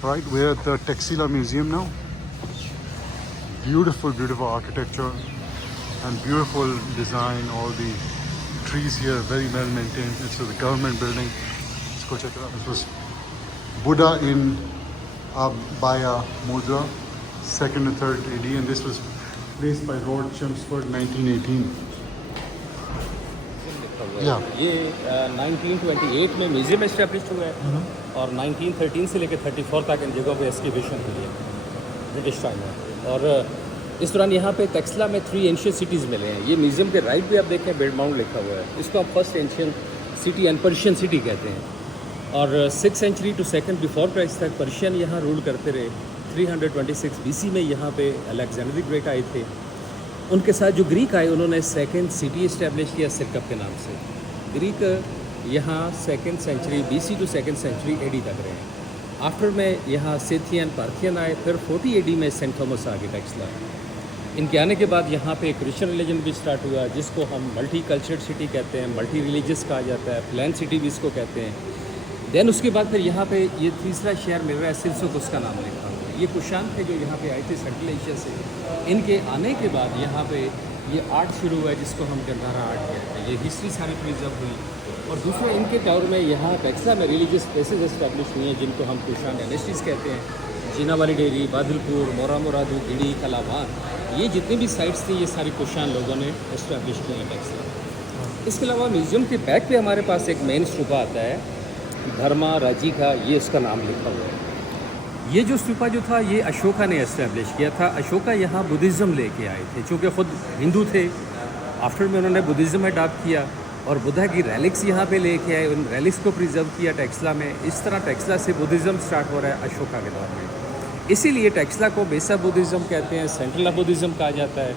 Right, we're at the Taxila Museum now. Beautiful, beautiful architecture and beautiful design. All the trees here very well maintained. It's a government building. Let's go check it out. This was Buddha in Abhaya Mudra, 2nd and 3rd AD, and this was placed by Lord Chelmsford 1918. Yeah. ये 1928 में museum establish हुआ है और 1913 से लेकर 34 तक इन जगहों पे एक्सकैवेशन हुई है ब्रिटिश टाइम में। और इस दौरान यहाँ पे टेक्सला में 3 एंशियंट सिटीज़ मिले हैं। ये म्यूजियम के राइट पे आप देखें बेड माउंट लिखा हुआ है, इसको हम first ancient city and Persian city कहते हैं। और 6th century to 2nd before Christ तक पर्शियन यहाँ रूल करते रहे। 326 BC में यहाँ पे अलेक्जेंडर द ग्रेट आए थे। उनके साथ जो ग्रीक आए उन्होंने 2nd सिटी इस्टेब्लिश किया सिरकप के नाम से। ग्रीक यहाँ 2nd century BC to 2nd century AD तक रहे। आफ्टर में यहाँ सेथियन पार्थियन आए, फिर 40 AD में सेंट थॉमस आ गए टेक्सला। इनके आने के बाद यहाँ पे क्रिश्चियन रिलीजन भी स्टार्ट हुआ, जिसको हम मल्टी कल्चर्ड सिटी कहते हैं, मल्टी रिलीजियस कहा जाता है, प्लान सिटी भी इसको कहते हैं। देन उसके बाद फिर यहाँ पे ये तीसरा शहर मिल रहा है सिलसोकुस का नाम लिखा हुआ है। ये कुशान थे जो यहाँ पे आए थे सेंट्रल एशिया से। इनके आने के बाद यहाँ पे ये आर्ट शुरू हुआ है जिसको हम गंधारा आर्ट कहते हैं। ये हिस्ट्री सारी प्रिजर्व हुई। और दूसरा इनके टावर में यहाँ टेक्सला में रिलीजियस प्लेसेस इस्टेब्लिश हुई हैं जिनको हम कुशान एनेस्टीज कहते हैं। जीना वाली डेरी, बादलपुर, मोरा मोरादू, गिड़ी, कलावान, ये जितनी भी साइट्स थी ये सारी कुशान लोगों ने इस्टेब्लिश की हैं टेक्सला। इसके अलावा म्यूज़ियम के बैक पे हमारे पास एक मेन स्तूपा आता है धर्मा राजी का, ये इसका नाम लिखा हुआ है। ये जो स्तूपा जो था ये अशोका ने इस्टेब्लिश किया था। अशोका यहाँ बुद्धिज़्म लेके आए थे, चूँकि ख़ुद हिंदू थे। आफ्टर में उन्होंने बुद्धिज़्म अडॉप्ट किया और बुद्धा की रेलिक्स यहाँ पे लेके आए, उन रेलिक्स को प्रिजर्व किया टेक्सला में। इस तरह टेक्सला से बुद्धिज़्म स्टार्ट हो रहा है अशोका के दौर में। इसीलिए टेक्सला को बेसा बुद्धिज़्म कहते हैं, सेंट्रल बुद्धिज़्म कहा जाता है।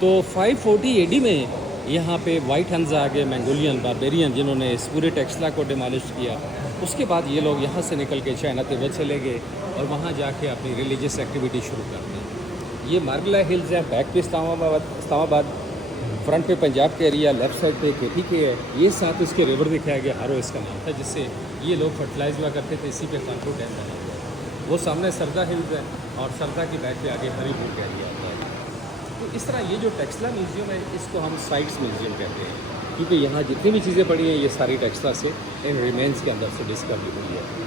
तो 540 AD में यहाँ पे वाइट हंस आ गए, मंगोलियन बारबेरियन, जिन्होंने इस पूरे टेक्सला को डिमोलिश किया। उसके बाद ये लोग यहाँ से निकल के चाइना तिब्बत चले गए और वहाँ जाके अपनी रिलीजियस एक्टिविटी शुरू कर दी। ये मार्गला हिल्स हैं, बैक पे इस्लामाबाद, फ्रंट पे पंजाब के एरिया, लेफ्ट साइड पे केटी के है। ये साथ उसके रिवर दिखाया गया, हारो इसका नाम था, जिससे ये लोग फर्टिलाइज हुआ करते थे। इसी पे कानपुर डैम बना हुआ है। वो सामने सरदा हिल्स है और सरदा की बैक पे आगे हरीपुर का एरिया आता है। तो इस तरह ये जो टेक्सला म्यूज़ियम है इसको हम साइट्स म्यूज़ियम कहते हैं, क्योंकि यहाँ जितनी भी चीज़ें पड़ी हैं ये सारी टेक्सला से इन रिमेन्स के अंदर से डिस्कवरी हुई है।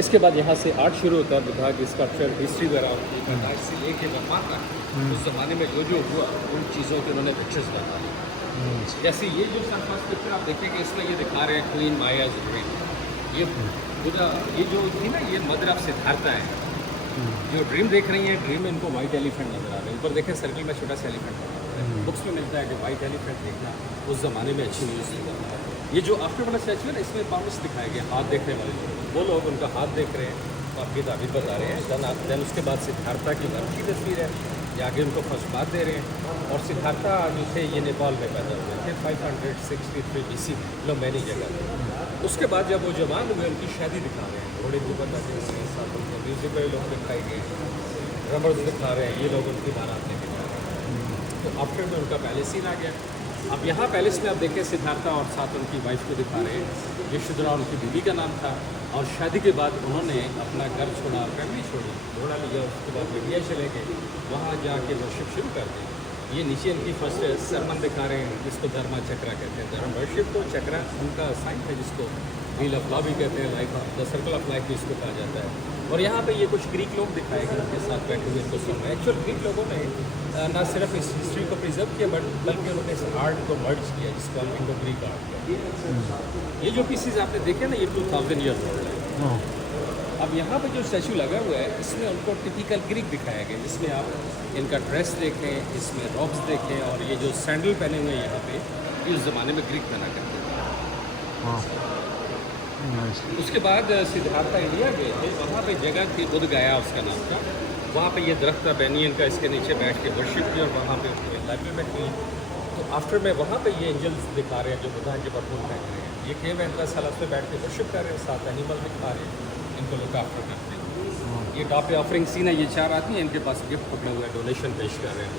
इसके बाद यहाँ से आर्ट शुरू होता है, बुद्धा की स्कल्पचर, हिस्ट्री वगैरह आर्ट से लेके वर्मा तक उस ज़माने में जो हुआ उन चीज़ों के उन्होंने पिक्चर्स बनाए। जैसे ये जो सरफेस पिक्चर आप देखेंगे इसमें ये दिखा रहे हैं क्वीन मायाज ड्रीम। ये बुद्धा ये जो थी ना ये मदर ऑफ सिद्धार्था है। जो ड्रीम देख रही हैं, ड्रीम में इनको वाइट एलिफेंट नजर आ रहे हैं। ऊपर देखें सर्कल में छोटा सा एलिफेंट। बुक्स में मिलता है कि वाइट एलिफेंट देखना उस ज़माने में अच्छी न्यूज़ थी। ये जो आफ्टर वाला स्टैचू है ना इसमें पाउंड्स दिखाए गए, हाथ देखने वाले वो लोग उनका हाथ देख रहे हैं और आपकी ताबीर बता रहे हैं। देन उसके बाद सिद्धार्था की घर की तस्वीर है, ये आगे उनको फर्स्ट बात दे रहे हैं। और सिद्धार्था जो थे ये नेपाल में पैदा हुए थे 563 BC में, मैनी जगह। उसके बाद जब वो जवान हुए उनकी शादी दिखा रहे हैं, घोड़े के ऊपर बैठे हुए साथ उनको म्यूजिक में लोग दिखाए गए, ड्रमर्स दिखा रहे हैं, ये लोग उनकी बारात लेके जा रहे हैं। तो आफ्टर में उनका पैलेस सीन आ गया। अब यहाँ पैलेस में आप देखें सिद्धार्था और साथ उनकी वाइफ को दिखा रहे हैं। यशोधरा उनकी बीवी का नाम था और शादी के बाद उन्होंने अपना घर छोड़ा, फैमिली छोड़ी, घोड़ा लिया, उसके बाद इंडिया चले गए, वहाँ जाके वर्शिप शुरू कर दी। ये नीचे इनकी फर्स्ट सरमन दिखा रहे हैं जिसको धर्मा चक्रा कहते हैं। धर्म वर्शिप तो चक्रा उनका साइन है जिसको व्हील ऑफ लॉ भी कहते हैं, life the circle of life भी इसको कहा जाता है। और यहाँ पे ये कुछ ग्रीक लोग दिखाए गए उनके साथ बैठे हुए इनको सुनना। एक्चुअल ग्रीक लोगों ने ना सिर्फ इस हिस्ट्री को प्रिजर्व किया बल्कि उन्होंने इस आर्ट को मर्ज किया जिसको हम इंडो ग्रीक आर्ट कहते हैं। ये जो पीसीज आपने देखे ना ये 2000 ईयर ओल्ड है। अब यहाँ पे जो स्टैचू लगा हुआ है इसमें उनको टिपिकल ग्रीक दिखाया गया, जिसमें आप इनका ड्रेस देखें, इसमें रॉब्स देखें और ये जो सैंडल पहने हुए हैं यहाँ पे ये उस ज़माने में ग्रीक पहना करते थे। उसके बाद सिद्धार्था इंडिया गए थे, वहाँ पे जगह थी बुद्ध गया उसका नाम था। वहाँ पे ये दरख्त था बेनियन का, इसके नीचे बैठ के वर्शिप की और वहाँ पे लाइब्रेरी में थी। तो आफ्टर में वहाँ पे ये एंजल्स दिखा रहे हैं जो बुद्धा के परफॉर्म कर रहे हैं। ये केव एंट्रेंस हालत में बैठ के वर्शिप कर रहे हैं, साथ एनिमल दिखा रहे हैं, इनको लोग आफ्टर करते हैं। ये टॉप पे ऑफरिंग सीन है, ये 4 आदमी हैं, इनके पास गिफ्ट पकड़े हुए डोनेशन पेश कर रहे हैं।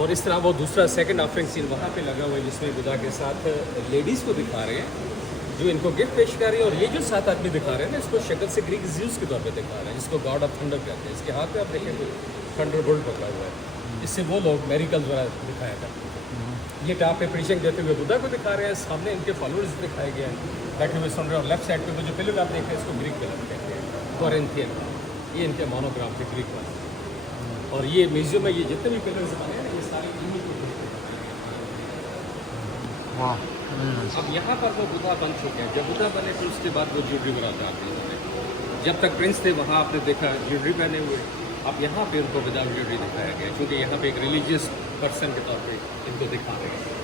और इस तरह वो दूसरा सेकंड ऑफरिंग सीन वहाँ पे लगा हुआ है जिसमें बुद्धा के साथ लेडीज़ को दिखा रहे हैं जो इनको गिफ्ट पेश कर रही है। और ये जो 7 आदमी दिखा रहे हैं ना, इसको शक्ल से ग्रीक ज़्यूस के तौर पे दिखा रहे हैं, जिसको गॉड ऑफ थंडर कहते हैं। इसके हाथ में आप देखें तो थंडर बोल्ट पकड़ा हुआ है। इससे वो लोग मेरिकल्स वगैरह दिखाया करते हैं। ये टॉप पे प्रीचिंग देते हुए बुद्धा को दिखा रहे हैं, सामने इनके फॉलोअर्स दिखाए गए हैं बैठे हुए सुन रहे हैं। और लेफ्ट साइड पे वो जो पिलर आप देख रहे हैं, इसको ग्रीक पिलर कहते हैं, कोरिंथियन। ये इनके मोनोग्राम थे ग्रीक वाले। और ये म्यूजियम में ये जितने भी पिलर्स बने हैं ना, ये सारे इन्हीं के थे। वाह, अब यहाँ पर वो बुद्धा बन चुके हैं। जब बुद्धा बने तो उसके बाद वो ज्वेलरी बनाते आते हैं। जब तक प्रिंस थे वहाँ आपने देखा ज्वेलरी पहने हुए। अब यहाँ पे उनको विदाउट ज्वेलरी दिखाया गया, क्योंकि यहाँ पे एक रिलीजियस पर्सन के तौर पे इनको दिखा रहे हैं।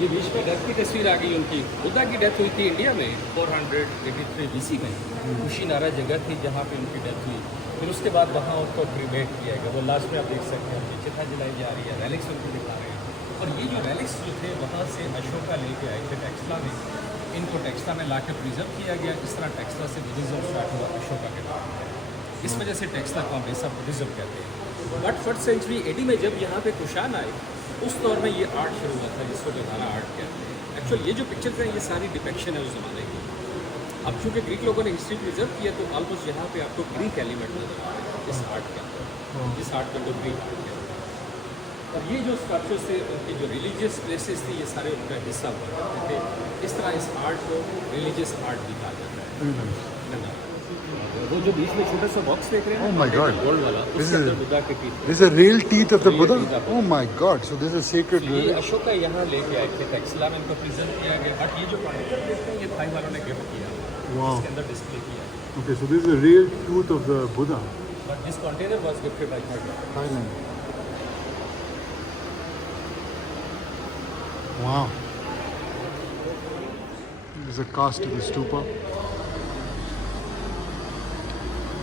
ये बीच में डेथ की तस्वीर आ गई उनकी। बुद्धा की डेथ हुई थी इंडिया में 483 BC में, कुशीनारा जगह थी जहाँ पे उनकी डेथ हुई। फिर उसके बाद वहाँ उसको क्रीमेट किया गया। वो लास्ट में आप देख सकते हैं उनकी चिता जलाई जा रही है, रेलिक्स उनको दिखा रहे हैं। और ये जो रेलिक्स जो थे वहाँ से अशोका लेके आए थे टेक्सला में, इनको टेक्सला में ला के प्रिजर्व किया गया। इस तरह टेक्सला से बुद्धिज़्म स्टार्ट हुआ अशोका के बाद। इस वजह से टेक्सला को हमेशा बुद्धिज़्म कहते हैं। बट 1st सेंचुरी AD में जब यहाँ पे कुषाण आए, उस दौर में ये आर्ट शुरू हुआ था, जिसको गंधारा आर्ट कहते हैं। एक्चुअली ये जो पिक्चर्स हैं, ये सारी डिपेक्शन है उस ज़माने की। अब चूँकि ग्रीक लोगों ने हिस्ट्री प्रिजर्व किया, तो ऑलमोस्ट यहाँ पे आपको ग्रीक एलिमेंट नजर आ रहे हैं इस आर्ट के अंदर। इस आर्ट के अंदर ग्रीक आर्ट के अंदर। और ये जो स्कल्पचर्स थे, उनकी जो रिलीजियस प्लेसेस थी, ये सारे उनका हिस्सा हुआ करते थे। इस तरह इस आर्ट को रिलीजियस आर्ट भी कहा जाता है। वो जो बीच में छोटा सा बॉक्स देख रहे हैं, Oh my God. गोल्ड वाला, उसके अंदर बुद्धा के teeth थे। this is a real teeth of the Real Buddha? teeth of Oh my God, so this is sacred ये relic. अशोका यहाँ लेके आए थे, टेक्सला में इनको प्रेजेंट किया गया। बट ये जो कंटेनर देखते हैं, ये थाई वालों ने गिफ्ट किया, Wow. इसके अंदर डिस्प्ले किया। Okay, so this is a real tooth of the Buddha. But this container was gifted bye Thailand. Thailand. Wow. This is a cast of the stupa.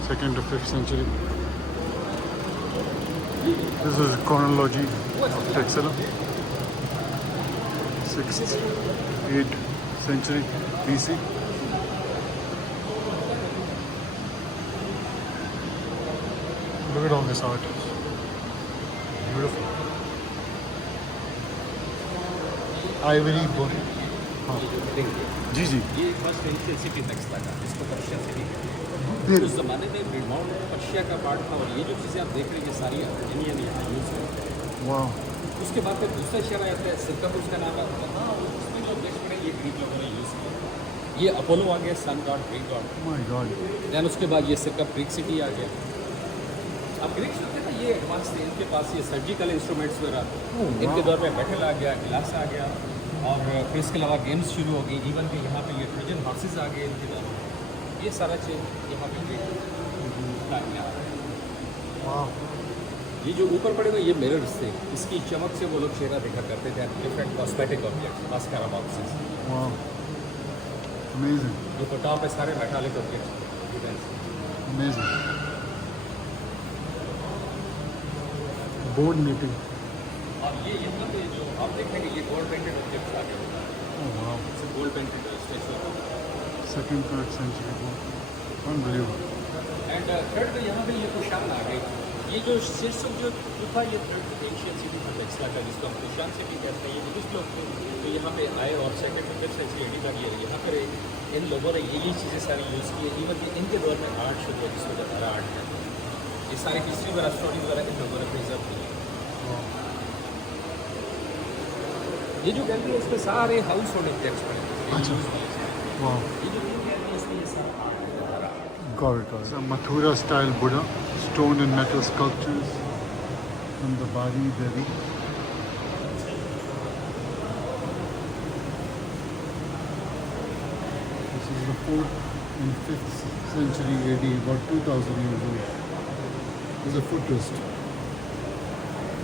2nd to 5th century. This is chronology of Texela. 6th, 8th century BC. Look at all this art. Beautiful. Ivory bone. हाँ जी जी ये first ancient city Taxila का, जिसको Persian city कहते हैं। फिर उस ज़माने में रिमाउंड पर्शिया का पार्ट था। और ये जो चीज़ें आप देख रहे हैं, ये सारी अर्जेनियन यहाँ यूज़ करते हैं। वाह उसके बाद फिर दूसरा शहर आता है सिरकप, उसका नाम है। वहाँ उसमें जो देख रहे हैं, ये ग्रीक लोगों ने यूज़ किया। ये अपोलो आ गया, sun god, Greek god. My god then उसके बाद ये सिरकप ग्रीक सिटी आ गया। अब ग्रीक्स जो थे ना, ये एडवांस थे। इनके पास ये सर्जिकल इंस्ट्रूमेंट्स वगैरह इनके दौर में मेटल आ गया, गिलास आ गया। और फिर इसके अलावा गेम्स शुरू हो गई। इवन कि यहाँ पे ये ट्रोजन हॉर्सेस आ गए इनके दौर में। ये सारा चीज़ यहाँ पे आ रहा है। वाह ये जो ऊपर पड़े हुए ये मिरर्स थे, इसकी चमक से वो लोग चेहरा देखा करते थे। Different cosmetic objects, mascara boxes. वाह अमेजिंग जो टॉप है सारे metallic objects. Amazing board meeting और ये यहाँ पे जो आप देखेंगे, ये गोल्ड पेंटेड ऑब्जेक्ट्स आ गए। वाह gold painted statue. 2nd, 3rd century board unbelievable and third में यहाँ पे ये कुशान आ गए। ये जो शीर्षक जो था, ये थर्ड एशियन सिटी था टेक्सला का, जिसको हम कुशान सिटी कहते हैं। ये बुद्धिस्ट लोग थे जो यहाँ पे आए और 2nd to 5th century AD तक ये यहाँ पर इन लोगों ने ये चीज़ें सारी यूज़ की। इवन कि इनके दौर में आर्ट शुरू हुआ, जिसको गंधारा आर्ट है। ये सारी हिस्ट्री वगैरह, स्टोरी वगैरह इन लोगों ने प्रिजर्व की। ये जो गैलरी है, इसमें सारे हाउस होल्ड ऑब्जेक्ट्स पड़े हैं। अच्छा। वाह ये जो तीन गैलरी है, इसमें ये सारा आर्ट है। got it. It's a Mathura style Buddha, stone and metal sculptures from the Bari Devi. This is the 4th and 5th century AD, about 2000 years old. There's a footrest.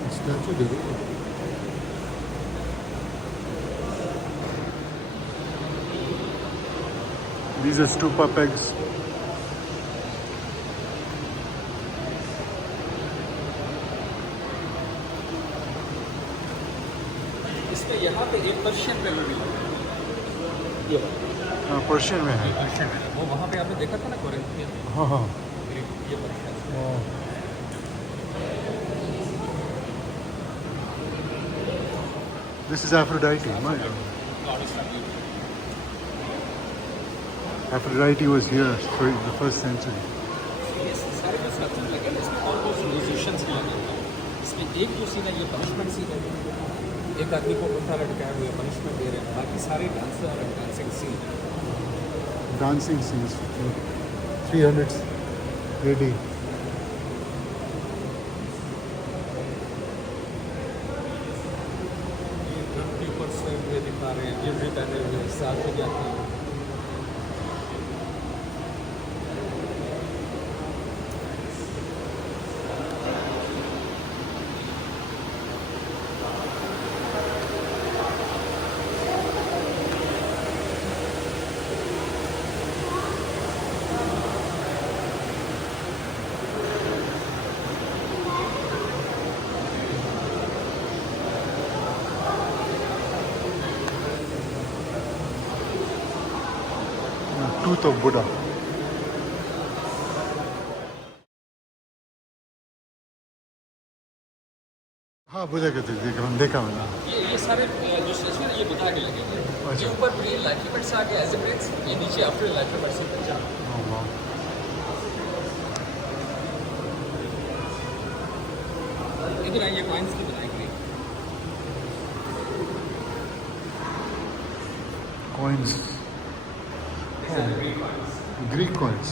A statue there. These are stupa pegs. इसमें यहाँ पे एक Persian पेलर भी लगा है। ये वाला Persian में है पर्शियन पेलर, वो वहाँ पे आपने देखा था ना, कोरिंथियन। हाँ हाँ ये Persian. This is Aphrodite. My God. Goddess लगी। Aphrodite was here for the first century. ये सारे जो स्ट्रक्चर लगे हैं इसमें और कुछ म्यूजिशियंस भी लगे हैं। इसमें एक जो सीन है ये पनिशमेंट सीन है, एक आदमी को उल्टा लटकाया हुआ पनिशमेंट दे रहे हैं, बाकी सारे डांसर और डांसिंग सीन है। Dancing scenes. 300 AD. ये ड्रम के ऊपर से ये दिखा रहे हैं, गिरवी पहने हुए साथ में जाते हैं। Tooth of Buddha. हाँ बुद्धा का tooth देखा मैंने। ये सारे जो स्टेशन है ये बुधा के लगे हैं। अच्छा। ये ऊपर प्री एनलाइटमेंट से आगे एजिब्रेट्स, ये नीचे आफ्टर एनलाइटमेंट से पहुंचा। Oh, wow. इधर आइए कॉइन्स की बनाई गई। Coins. Greek coins.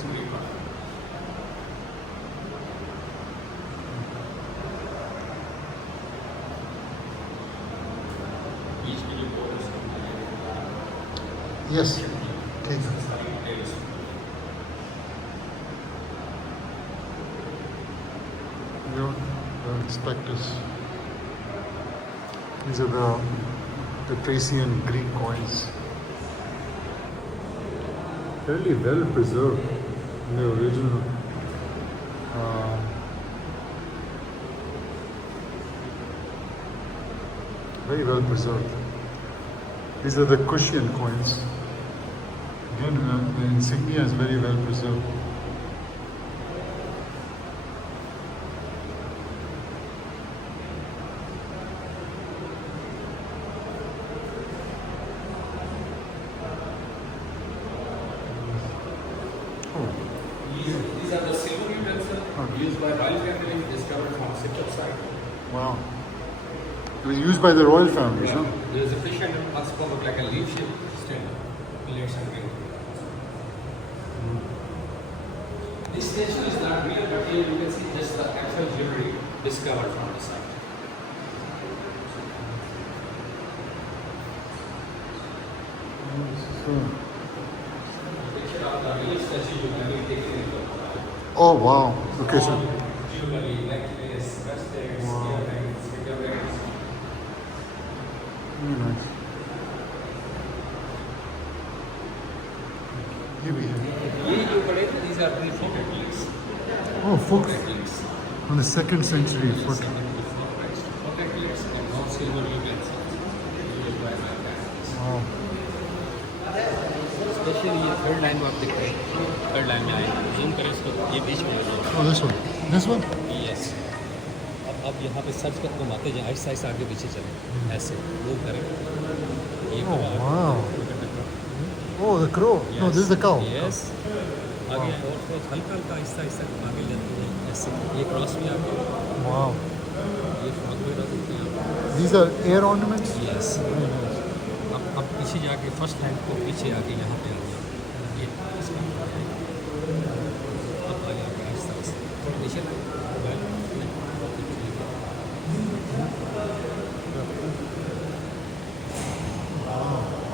बीच में जो borders हैं, Yes. ठीक है। You don't expect this. These are the Thracian Greek coins. Fairly well preserved in the original. Very well preserved. These are the Kushian coins. Again, the insignia is very well preserved. These are the silver utensils used by royal family, discovered from Sikkim side. Wow. It was used by the royal families, huh? There is a fish and it's called look like a leaf shape stand. Millets and grain. This statue is not real, but here you can see just the actual jewelry discovered from the site. Picture of the real statue you can be taken into account. Oh, wow. Okay, so. Jewelry, necklace, bracelets, earrings, finger rings. Very nice. Here we have. ये जो बड़े थे, these are the folk techniques. Oh, folk. Techniques. From the 2nd century. Folk. Folk techniques and non silver utensils used by my parents. Wow. Especially ये third line में आप देख रहे हैं, third line में आए, zoom करें इसको, ये बीच में आ जाए। Oh, this one. This one? Yes. अब यहाँ पे सर्च करके घुमाते जाएं, आहिस्ता आहिस्ता आगे पीछे चलें, ऐसे मूव करें। ये Oh, कबाड़, wow. look at the crow. Oh, the crow. No, this is the cow. Yes. आगे और थोड़ा हल्का हल्का आहिस्ता आहिस्ता आगे लेते हैं, ऐसे। ये क्रॉस भी आ गया, Wow. ये फ्रॉक भी डाल देते हैं। These are air ornaments? Yes. अब पीछे जाके फर्स्ट हैंड को पीछे आके यहाँ पे आ गया, ये इसका अब आ गया आहिस्ता आहिस्ता, थोड़ा नीचे लाओ, mobile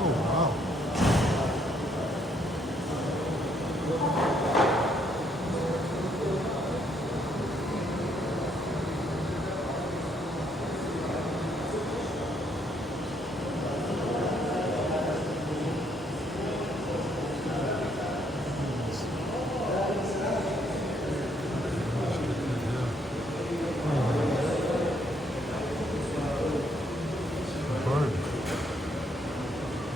Oh, wow. Bird.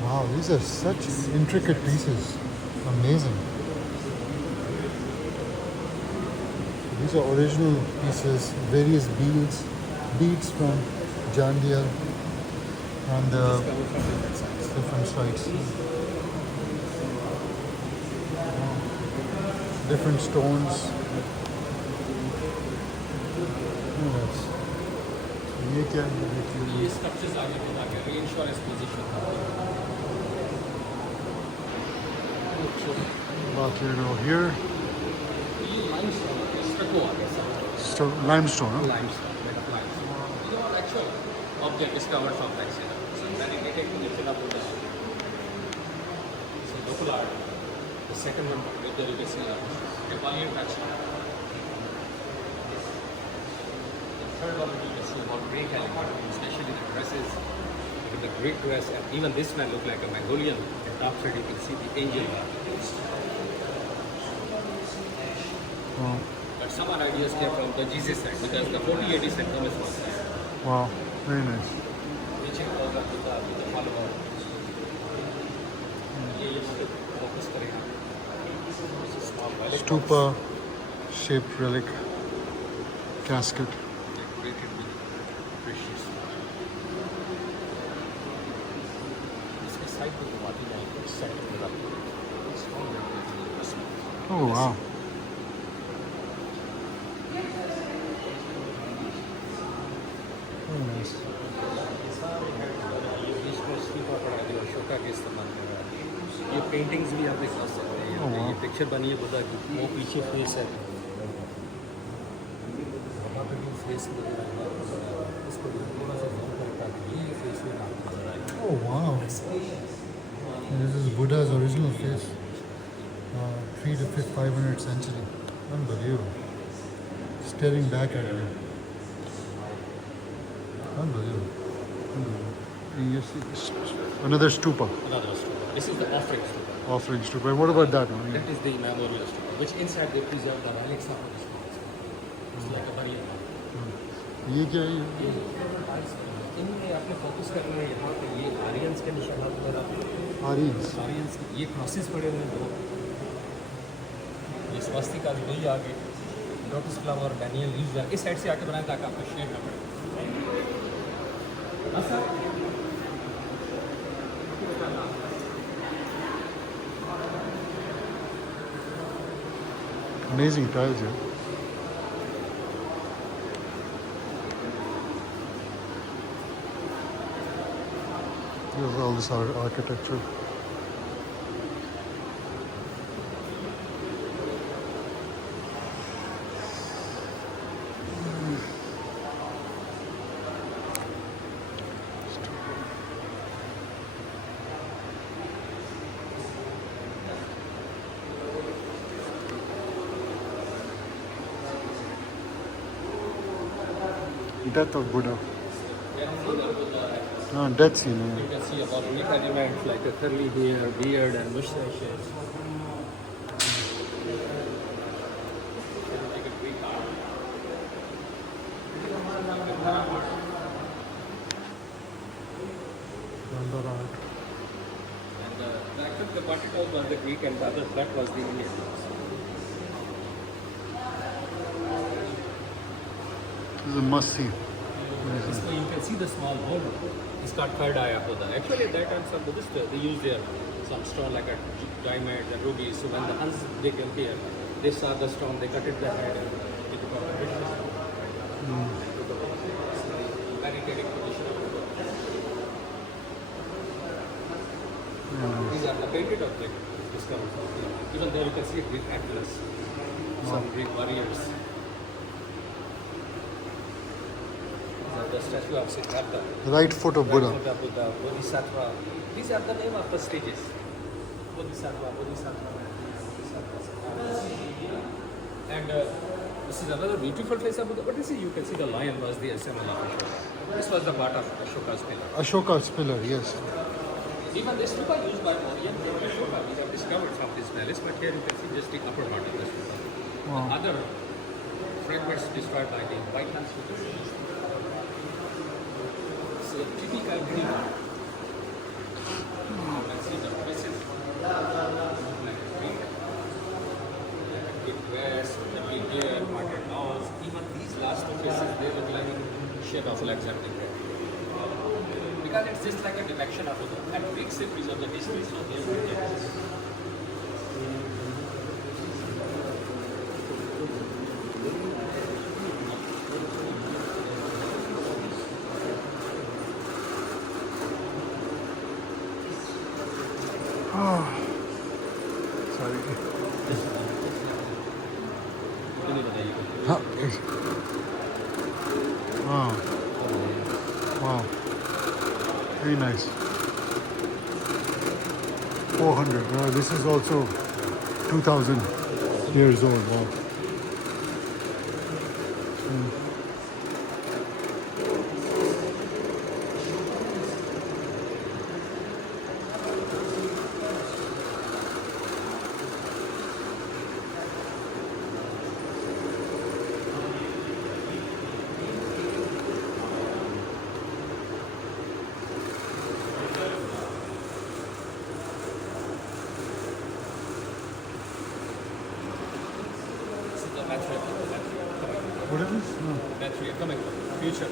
Wow, these are such intricate pieces. Amazing. These are original pieces, various beads from Jandial and the different sites. different stones. Yes. ये क्या है देखिए? ये स्ट्रक्चर्स आगे बना के रीइंश्योरेंस पोजीशन बाकी over here, ये लाइमस्टोन स्टको आगे limestone. Huh? limestone made of limestone. These are all actual object discovered from Taxila. So dedicated to the Chilla Buddha. So local art. The second one with the Rivesila. Nepalian Taxila. The third one you can see about Greek element, especially the dresses. Look at the Greek dress, and even this man look like a Mongolian. The top side you can see the angel. Wow. But some other ideas came from the Jesus side because the 40 AD side comes from there. Wow. Very nice. Reaching closer to the follower. ये focus करेगा. Small relic Stupa shaped relic casket. decorated with precious. इसके side पे तो माटी नहीं है, side पे रख. Strong decorated. Oh wow. Very nice. इसमें शीपा पड़ा है जो अशोका के इस्तेमाल में रहा है. ये पेंटिंग्स भी आप देख सकते हैं. Oh, wow. ये पिक्चर बनी है बुद्धा की. वो पीछे फेस है. वहाँ पे भी फेस नजर आएगा. इसको थोड़ा सा जूम करके ताकि ये फेस में नजर आए. Oh wow. This is Buddha's original face. 3 to 500th century. Unbelievable. Staring back at you. Unbelievable. And you see another stupa, Another stupa. This is the offering stupa. offering stupa. What about that one? That is the memorial stupa, which inside they preserve the relics of the stupa. It's like a burial. ये क्या है? इनमें आपने focus करना है यहाँ पे ये आर्यंस के निशानात पर Aryans. आर्यंस ये क्रॉसेस पड़े हुए हैं दो. ये स्वास्तिका वही आगे लोटस फ्लावर डैनियल लीव्स इस साइड से आके बनाया ताकि आपको शेड ना पड़े. हाँ sir. Amazing tiles here. Here's all this architecture. Death of Buddha. Death scene. You can see about Greek elements like a curly hair, beard, and mustaches. And the actual particles was the Greek and the other flat was the Indian. This is a must see. So you can see the small hole. It's got third eye up there. Actually, at that time, some Buddhists they used their some stone like a diamond, a ruby. So when the Huns they came here, they saw the stone, they cut it the head and they took out the precious stone. Meditating position of the Buddha. These are the painted objects discovered. Even there you can see a Greek Atlas, some Greek warriors. The statue of Siddhartha. Right foot of Buddha. Buddha, Bodhisattva. These are the name of the stages. Bodhisattva, Bodhisattva, Bodhisattva. And this is another beautiful face of Buddha. But you see, you can see the lion was the symbol of Ashoka. This was the part of Ashoka's pillar. Ashoka's pillar, yes. Even this stupa used by Mauryan and Ashoka, we have discovered from this palace, but here you can see just the upper part of the stupa. Wow. The other fragments destroyed by the White Huns. So typical Greek art. You can see the faces like Greek. Big dress, the big hair, parted nose. Even these last two faces, they look like a shade of Alexander the Great. Because it's just like a depiction of it. And Greek cities of the history, so they will Turkish. Wow. Wow. Very nice. 400. This is also 2000 years old. Wow. What is this? No. Battery coming. Future.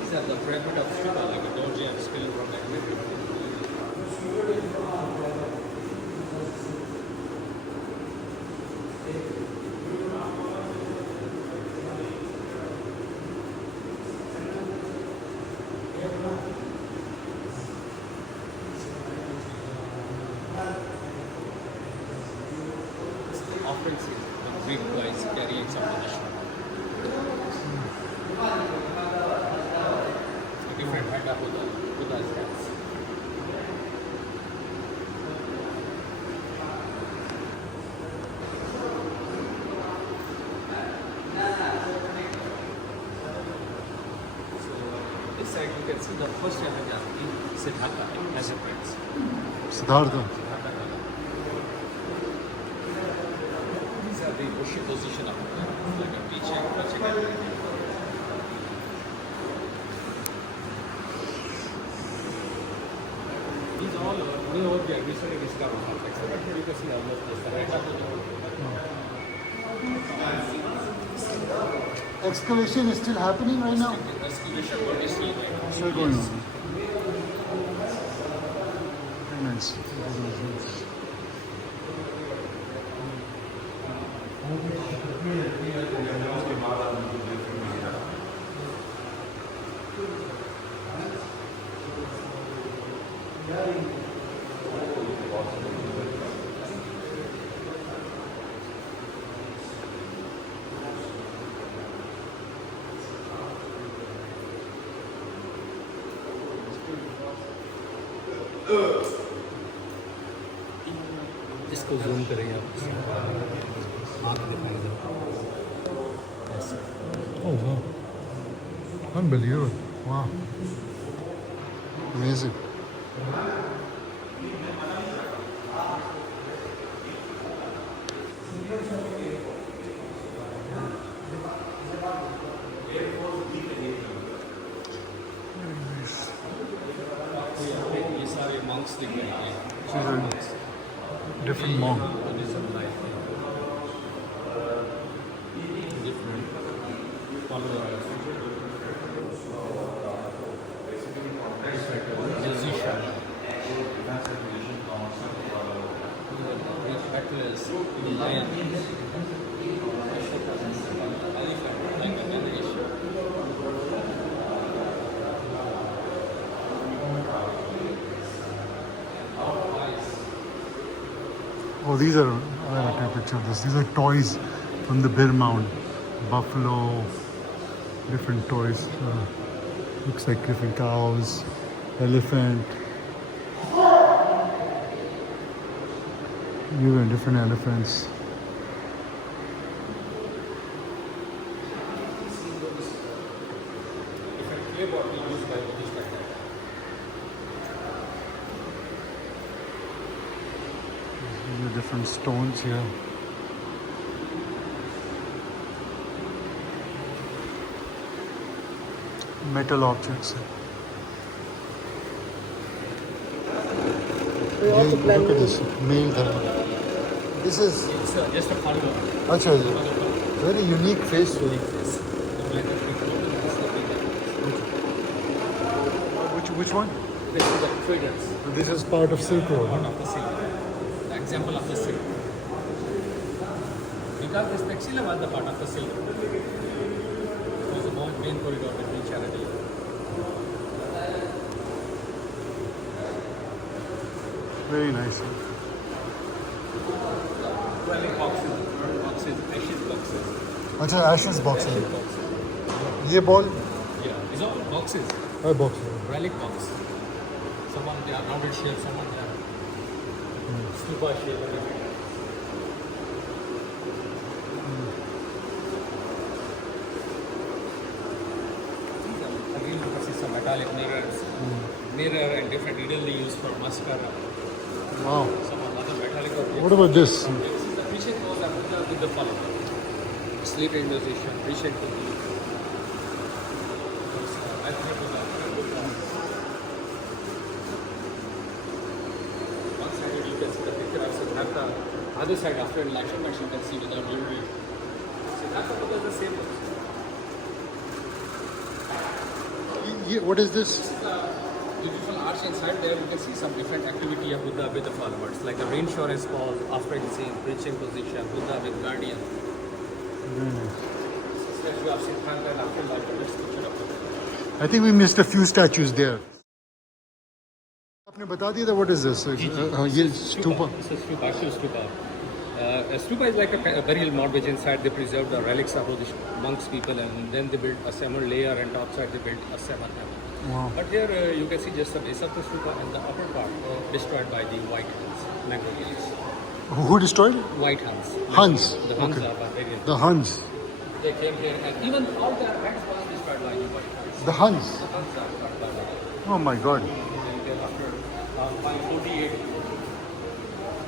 These are the fragment of Shiva, like a Georgia spill from that river. Offerings the Greek guys carrying some position. A different kind of Buddha's hands. So this side you can see the first image of Siddhartha as a prince. Siddhartha. These are the bushy position of like a teaching. These all new objects recently discovered. Like so you can see almost this right up. Excavation is still happening right now? Excavation work is still going on. Still going on. Very nice. इसको zoom करेंगे आप आँख दिखाई दो ऐसे Oh wow. Unbelievable. Wow. Amazing. ये सारे monks दिख रहे हैं This is a different monk. Buddhism life different followers musician Greek battlers lion elephant like a Ganesh. Oh, these are, I have to take a picture of this. These are toys from the Bir Mound. Buffalo, different toys. Looks like different cows, elephant. Even different elephants. Different clay bottle used by Buddhist practice. These are different stones here. Metal objects. Look at this mail dharma. This is It's just a follower. acha, very unique face to it. Which one? This is the fragrance. This is part of Silk Road. One of the silk. The example of the silk. Because this textile was the part of the silk. It was the main corridor between Charity. Very nice. Relic boxes, urn boxes, ashes boxes. अच्छा ashes box है. Boxes. ये ball Yeah, these are all boxes. box है. Relic box. Some of they are rounded shape, some of them are stupa shape. Again, you can see some metallic mirrors. Mirror and different needle they use for mascara. Wow. Some other metallic objects. What about this? This is the appreciate was with the follow. Sleep indociation, appreciate the one side you can see the picture of Siddhartha. Other side after enlightenment you can see without jewelry. Siddhartha Buddha is the same. What is this? Beautiful arch inside there, you can see some different activity of Buddha with the followers, like the reinsurance pose, after insane, preaching position, Buddha with guardian. Statue of Siddhartha and after enlightenment picture of Buddha. I think we missed a few statues there. आपने बता दिया था what is this? ये stupa. It's a stupa, actual stupa. A stupa is like a burial mound which inside they preserve the relics of the monks people, and then they build a seven layer and topside they build a seven heaven. Wow. But here you can see just the base of the stupa and the upper part destroyed by the white Huns, Mongolians. Who destroyed? White Huns. Huns. The Huns Okay. are barbarian. The Huns. They came here and even all their heads was destroyed by the white Huns. The Huns. The Huns are barbarian. Oh my God. And then after 548,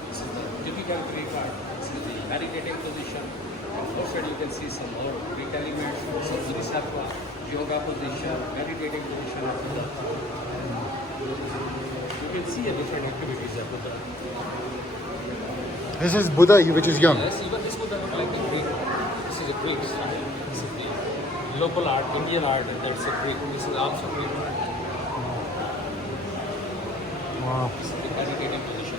this is the typical Greek art. This is the meditating position. From outside you can see some more Greek elements, some Bodhisattva, yoga position, meditating position. You can see a different activities of Buddha. This is Buddha, which is young. Yes, even this Buddha look like the Greek. This is a Greek style. This is the local art, Indian art, and that's a Greek. This is also Greek art. Wow. This is the meditating position.